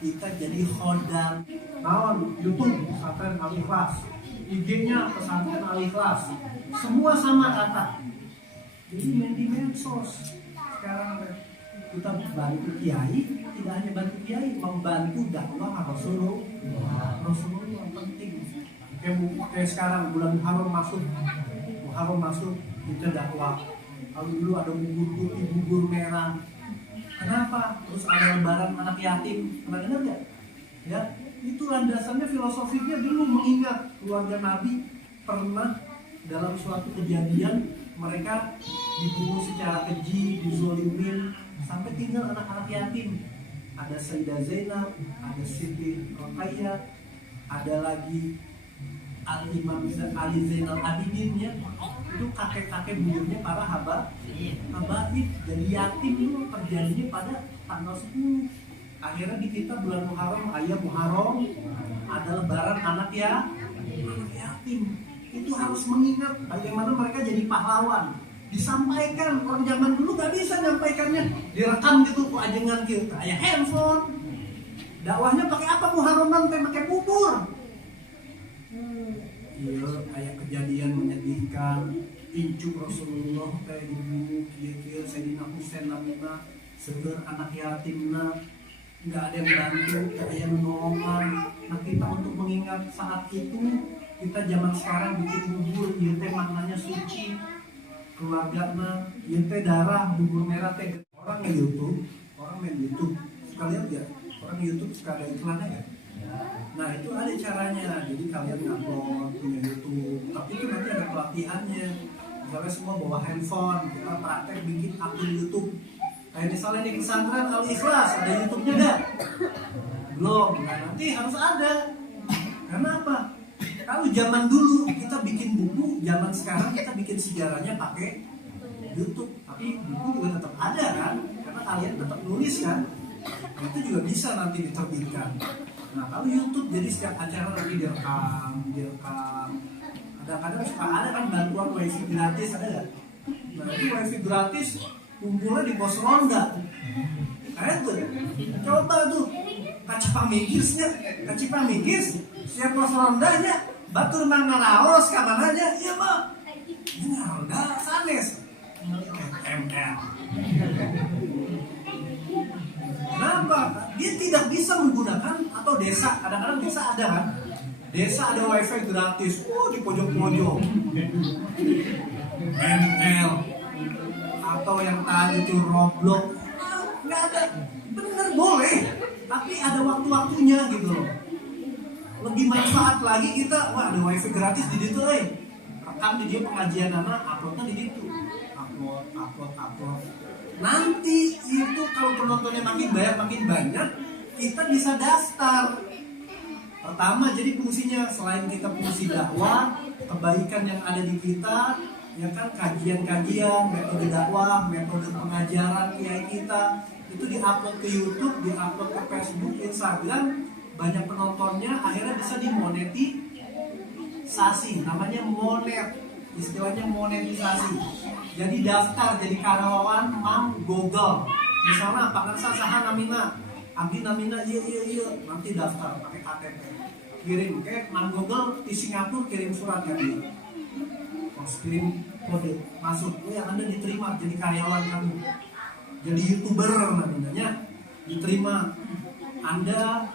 kita jadi khodam. Naon YouTube pesantren Al-Ikhlas, IG-nya pesantren Al-Ikhlas, semua sama kata. Jadi main di medsos. Sekarang kita bantu kiai, tidak hanya bantu kiai, membantu dakwah Rasulullah yang penting. Kayak sekarang bulan Muharram masuk kita dakwah. Kalau dulu ada bubur putih, bubur merah. Kenapa? Terus ada lebaran anak yatim. Pernah dengar nggak? Ya, itu landasannya filosofinya dulu mengingat keluarga Nabi pernah dalam suatu kejadian mereka dibunuh secara keji, dizolimin, sampai tinggal anak-anak yatim. Ada Sayyidah Zainab, ada Siti Ruqayyah, ada lagi Al-Imam Ali Zainal Abidin ya. Itu kakek-kakek buyutnya para habaib. Jadi yatim itu terjadinya pada tanggal 10. Akhirnya di kita bulan Muharram, ayat Muharram, ada lebaran anak yatim. Itu harus mengingat bagaimana mereka jadi pahlawan. Disampaikan, orang zaman dulu gak bisa nyampaikannya, direkam gitu ke ajengan kita, kayak handphone. Dakwahnya pakai apa Muharraman? Pakai bubur. Iya, kayak kejadian menyedihkan. Incu Rasulullah kayak dibunuh, kia Sayyidina Husain namina, seger anak yatimna, nggak ada yang bantu, nggak ada yang menolong. Nah kita untuk mengingat saat itu, kita zaman sekarang bikin bubur, iya teh maknanya suci, keluarganya, iya teh darah, bubur merah teh. Orang main YouTube, suka lihat ya, orang YouTube suka ada iklannya ya. Nah itu ada caranya, jadi kalian upload punya YouTube, tapi itu nanti ada pelatihannya. Misalnya semua bawa handphone, kita praktek bikin akun YouTube. Kayak misalnya di pesantren Al-Ikhlas, ada YouTube-nya dah? Belum, nah nanti harus ada. Karena apa? Kalau zaman dulu kita bikin buku, zaman sekarang kita bikin sejarahnya pakai YouTube. Tapi buku juga tetap ada kan? Karena kalian tetap nulis kan? Nah, itu juga bisa nanti diterbitkan. Nah kalau YouTube jadi setiap acara nanti direkam. Kadang-kadang suka ada kan bantuan wifi gratis, ada nggak? Nah itu wifi gratis kumpulnya di pos ronda. Kayak tuh, coba tuh kacipamikis siap pos rondanya batur mangaraos kamananya, iya mah ronda sanes ML. Kenapa? Dia tidak bisa menggunakan atau desa, kadang-kadang desa ada kan? Desa ada wifi gratis, di pojok-pojok. ML atau yang tadi itu Roblox, nggak ada. Bener boleh, tapi ada waktu-waktunya gitu loh. Lebih manfaat lagi kita, ada wifi gratis di situ, rekam di dia pengajian uploadnya di situ, upload. Nanti itu kalau penontonnya makin banyak, kita bisa daftar. Pertama, jadi fungsinya selain kita fungsi dakwah, kebaikan yang ada di kita, ya kan kajian-kajian, metode dakwah, metode pengajaran kiai kita, itu diupload ke YouTube, diupload ke Facebook, Instagram, banyak penontonnya, akhirnya bisa dimonetisasi, namanya monet, istilahnya monetisasi. Jadi daftar, jadi karyawan Mang Google, misalnya Pak Kersa Saha Namina, Abi Namina, iya, nanti daftar pakai KTP, kirim ke Mang Google di Singapura, kirim surat ya dia, kirim kode masuk, yang Anda diterima jadi karyawan kamu, jadi YouTuber namanya, diterima, Anda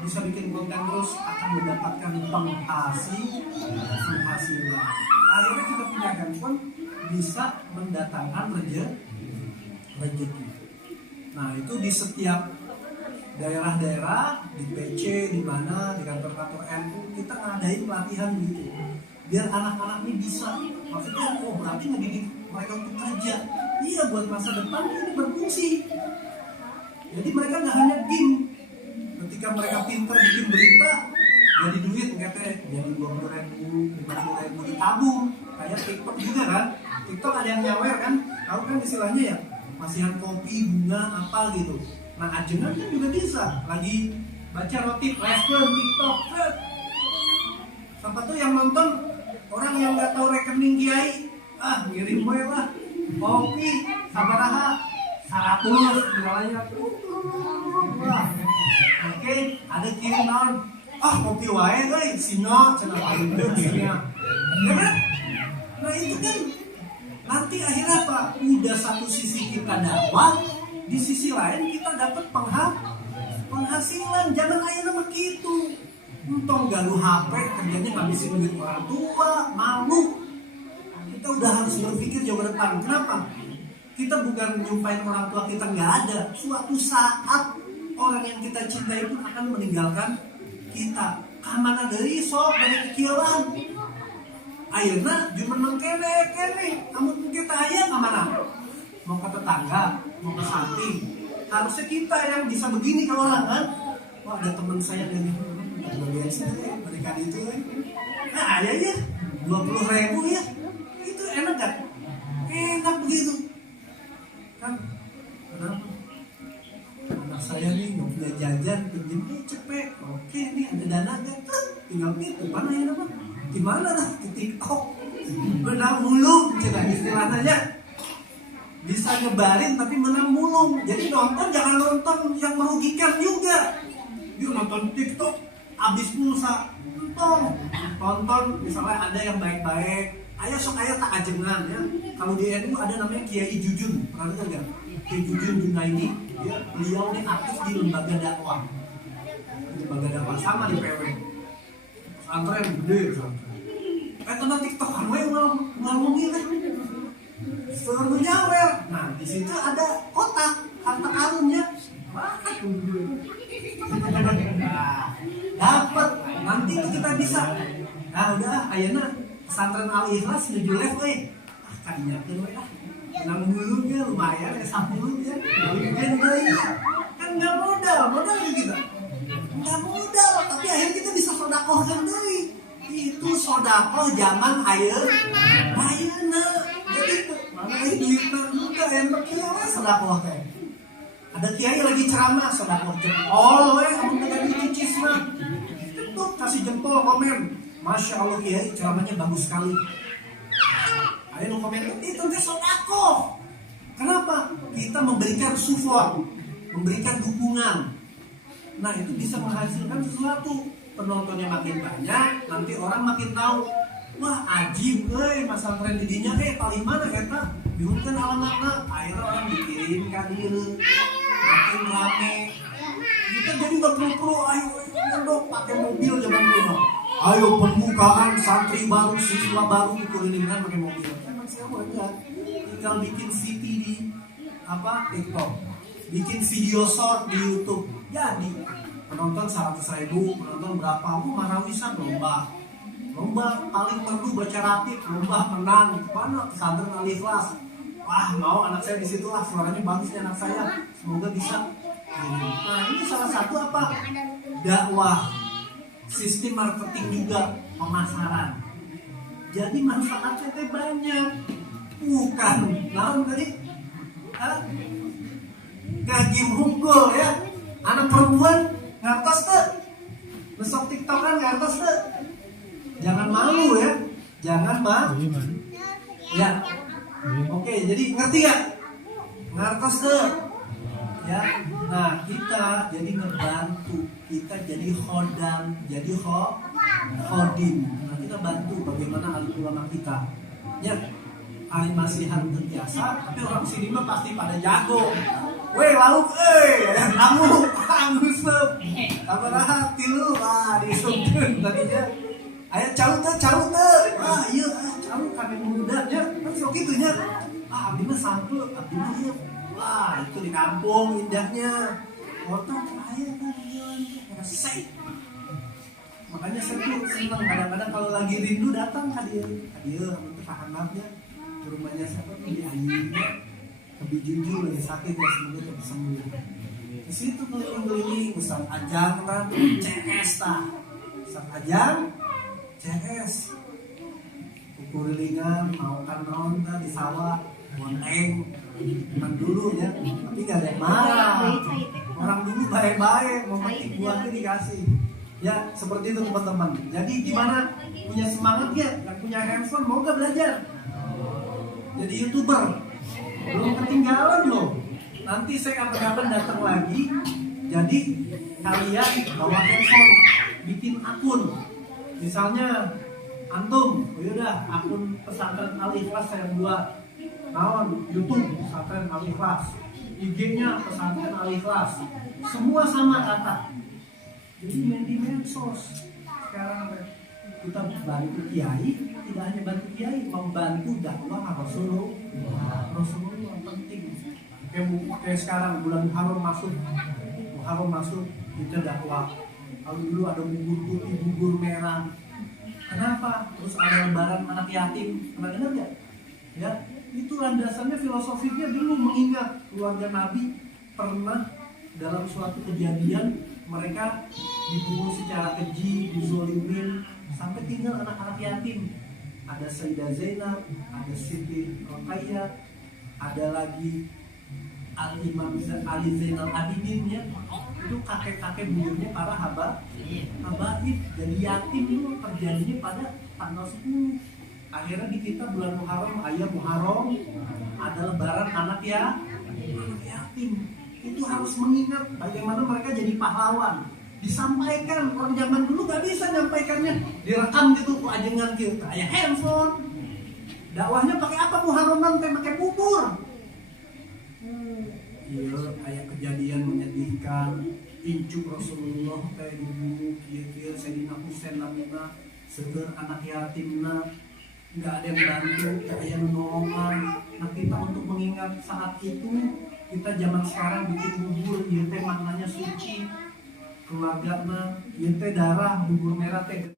bisa bikin konten terus, akan mendapatkan penghasilan. Akhirnya kita punya handphone bisa mendatangkan rezeki. Nah itu di setiap daerah-daerah, di PC, di mana, di kantor-kantor NU, kita ngadain pelatihan gitu. Biar anak-anak ini bisa, maksudnya, berarti ngedidik mereka untuk kerja. Iya, buat masa depan ini berfungsi. Jadi mereka nggak hanya game. Ketika mereka pintar bikin berita, jadi duit, jadi 20.000, 50.000 ditabung. Kayak TikTok juga kan. TikTok ada yang nyawer kan, tahu kan istilahnya ya, masihan kopi, bunga, apa gitu. Nah ajengan kan juga bisa, lagi baca notif, respon TikTok, siapa tuh yang nonton, orang yang nggak tahu rekening kiai, ngirim gue lah, kopi, sabaraha, 100, misalnya, ada kirim naon, kopi wae sino cenah paling sino. Ya kan? Nah itu kan nanti akhirnya apa? Udah satu sisi kita dakwah, di sisi lain kita dapat penghasilan. Jangan ayeuna mah kitu. Entong galuh HP kerjanya ngabisin duit orang tua, malu. Kita udah harus berpikir jauh ke depan. Kenapa? Kita bukan nyumpain orang tua kita nggak ada. Suatu saat orang yang kita cintai pun akan meninggalkan kita. Kamana deui sok dari kekieuan. Ayeuna cuma kene, namun kita aya kemana? Mau ke tetangga, mau ke samping. Harusnya kita yang bisa begini ke orang kan. Wah ada teman saya dari biasa mereka itu nah ada ya 20.000 ya. Itu enak kan? Enak begitu kan? Kenapa? Anak saya nih nggak punya jajan, pinjemnya cepet. Oke, ini ada dana kan? Tinggal itu mana ya nama? Gimana lah di TikTok? Menang mulung, cina istilahnya. Bisa nyebarin tapi menang mulung. Jadi nonton jangan nonton yang merugikan juga. Dia nonton TikTok, habis pulsa. Tonton misalnya ada yang baik-baik. Ayo sok ayo tak ajengan ya. Kalau di NU ada namanya Kiai Jujun, pernah dengar nggak? Kiai Jujun Junaidi, beliau ini aktif di lembaga dakwah. Lembaga dakwah sama di PW. Pesantren gede pesantren. Tentang TikTok kan, ngomongin kan. Suruh nyawer. Nah di situ ada kotak harta karunnya. Dapat. Nanti itu kita bisa. Nah udah, ayeuna pesantren Al Ikhlas 7 level kadinya teh we nang mulungnya lumayan ya 10 ya. Kan enggak modal kita. Enggak modal, tapi akhirnya kita bisa sedekah deui. Itu sedekah zaman ayeuna. Jadi mana duitna juga enak ya sedekah teh. Ada kiai lagi ceramah sedekah jempol we amun teu dicucis mah. Tuh kasih jempol komen. Masya Allah kiai ceramahnya bagus sekali. Ayo komen itu teh sedekah. Kenapa? Kita memberikan support, memberikan dukungan. Nah itu bisa menghasilkan sesuatu. Penontonnya makin banyak, nanti orang makin tahu. Wah ajib, pesantren didinya, paling mana eta? Bihunkeun alamatna, akhirnya orang dikirim ka dieu, makin rame. Kita jadi nggak perlu, ayo dong pakai mobil zaman dulu. Ayo pembukaan santri baru, siswa baru dikulilingan pakai mobil. Emang siapa aja? Tinggal bikin VT di TikTok, bikin video short di YouTube, jadi penonton 100.000, penonton berapa? Marawisan lomba paling perlu baca ratib, lomba menang. Mana pesantren Al Ikhlas? Wah mau anak saya di situ lah, suaranya bagus nih anak saya, semoga bisa. Nah ini salah satu dakwah, sistem marketing juga, pemasaran. Jadi manfaatnya banyak, bukan naon tadi? Gaji hukum ya, anak perempuan ngertos tuh, besok TikTokan ngertos tuh. Jangan malu ya, jangan malu. Ya, oke, jadi ngerti gak? Ngertos tuh. Ya, nah kita jadi ngebantu, kita jadi khodam, jadi khodim. Nah kita bantu bagaimana alim ulama kita. Ya, hari masihan terbiasa, tapi orang sini mah pasti pada jago. Weh lauk, kamu sup, kameraha tilu, disupkeun tadinya. Ayo caut tuh, iya caut kami mudanya, kan sok itunya. Abdi mah sampul, abdi mah iya. Wah itu di kampung indahnya, foto ayo kan selesai. Makanya saya tuh senang kadang-kadang kalau lagi rindu datang ke dia untuk kahanapnya, ke rumahnya siapa tuh di Ayunya, ke Bijunju lagi sakit ya semoga cepat sembuh. Di situ keliling-keliling, Ustaz Ajang kan, CS ta, Ustaz Ajang. CS kurilingan mau kan nonton di sawah bonteng teman dulu ya, tapi gak ada yang marah. Orang dulu baik-baik mau metik buahnya dikasih ya, seperti itu teman-teman. Jadi gimana, punya semangat ya yang punya handphone, mau gak belajar jadi YouTuber? Belum ketinggalan loh, nanti saya kapan-kapan datang lagi jadi kalian bawa handphone, bikin akun. Misalnya antum, yaudah akun pesantren Al-Ikhlas saya buat. Naon YouTube pesantren Al-Ikhlas, IG-nya pesantren Al-Ikhlas, semua sama kata. Jadi main di medsos. Sekarang kita bantu kiai, tidak hanya bantu kiai, membantu dakwah Rasulullah penting. Kayak sekarang bulan Muharram masuk kita dakwah. Kalau dulu ada bubur putih, bubur merah. Kenapa? Terus ada lebaran anak yatim. Pernah dengar nggak? Ya, itu landasannya filosofinya dulu mengingat keluarga Nabi pernah dalam suatu kejadian mereka dibunuh secara keji, dizolimin, sampai tinggal anak-anak yatim. Ada Sayyidah Zainab, ada Siti Ruqayyah, ada lagi Al-Imam Ali Zainal Abidin, ya. Itu kakek-kakek buyutnya para habaib. Jadi yatim itu terjadinya pada tanggal 10. Akhirnya di kita bulan Muharram, ayat Muharram, ada lebaran anak yatim. Itu harus mengingat bagaimana mereka jadi pahlawan. Disampaikan, orang zaman dulu gak bisa nyampaikannya, direkam gitu, kok ajengan gitu, kayak handphone. Dakwahnya pakai apa Muharraman? Pakai bubur. Iya, kayak kejadian menyedihkan. Incu Rasulullah kayak dibunuh, kira-kira Sayyidina Husain lamina, seger anak yatimna, nggak ada yang bantu, kayak nolongan. Nah kita untuk mengingat saat itu, kita zaman sekarang bikin bubur, iya teh maknanya suci, keluarga na, iya teh darah, bubur merah teh.